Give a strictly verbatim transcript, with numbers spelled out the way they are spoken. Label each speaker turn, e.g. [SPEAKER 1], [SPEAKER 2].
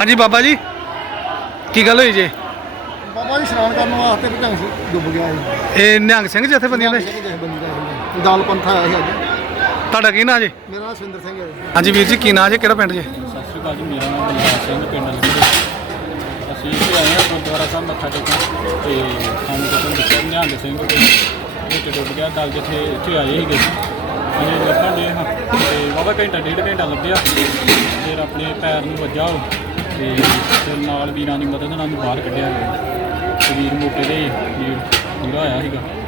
[SPEAKER 1] हाँ जी बाबा जी की गल हुई जी?
[SPEAKER 2] बाबा जी स्नान करने वास्ते ढंग से डुब गया जी।
[SPEAKER 1] ਇਹ ਨਿਹੰਗ ਸਿੰਘ ਜਥੇਬੰਦੀਆਂ ਦੇ
[SPEAKER 2] दल पंथ आया ਸੀ ਅੱਜ।
[SPEAKER 1] ਤੁਹਾਡਾ ਕੀ ਨਾਂ ਜੀ?
[SPEAKER 2] ਮੇਰਾ ਨਾਮ ਸੁਰਿੰਦਰ ਸਿੰਘ ਹੈ ਜੀ।
[SPEAKER 1] ਹਾਂਜੀ ਵੀਰ ਜੀ ਕੀ ਨਾਂ ਜੀ, ਕਿਹੜਾ ਪਿੰਡ ਜੀ?
[SPEAKER 3] ਸਤਿ ਸ਼੍ਰੀ ਅਕਾਲ ਜੀ, ਮੇਰਾ ਨਾਮ ਬਲਰਾਜ ਸਿੰਘ, ਪਿੰਡ ਲੰਗੜੇ। ਅਸੀਂ ਇੱਥੇ ਆਏ ਹਾਂ ਗੁਰਦੁਆਰਾ ਸਾਹਿਬ ਮੱਥਾ ਟੇਕਣ ਅਤੇ ਸਾਨੂੰ ਕਿਸੇ ਦੱਸਿਆ ਨਿਹੰਗ ਸਿੰਘ ਵਿੱਚ ਡੁੱਬ ਗਿਆ। ਦਲ ਜਿੱਥੇ ਇੱਥੇ ਆਏ ਸੀਗੇ ਅਸੀਂ ਲੱਭਣ ਡਏ ਹਾਂ ਅਤੇ ਵਾਹਵਾ ਘੰਟਾ ਡੇਢ ਘੰਟਾ ਲੱਭਿਆ, ਫਿਰ ਆਪਣੇ ਪੈਰ ਨੂੰ ਵੱਜਾ ਉਹ ਅਤੇ ਫਿਰ ਨਾਲ ਵੀਰਾਂ ਦੀ ਮਦਦ ਨਾਲ ਉਹਨੂੰ ਬਾਹਰ ਕੱਢਿਆ ਗਿਆ। ਵੀਰ ਮੌਕੇ 'ਤੇ ਵੀਰ ਪੂਰਾ ਹੋਇਆ ਸੀਗਾ।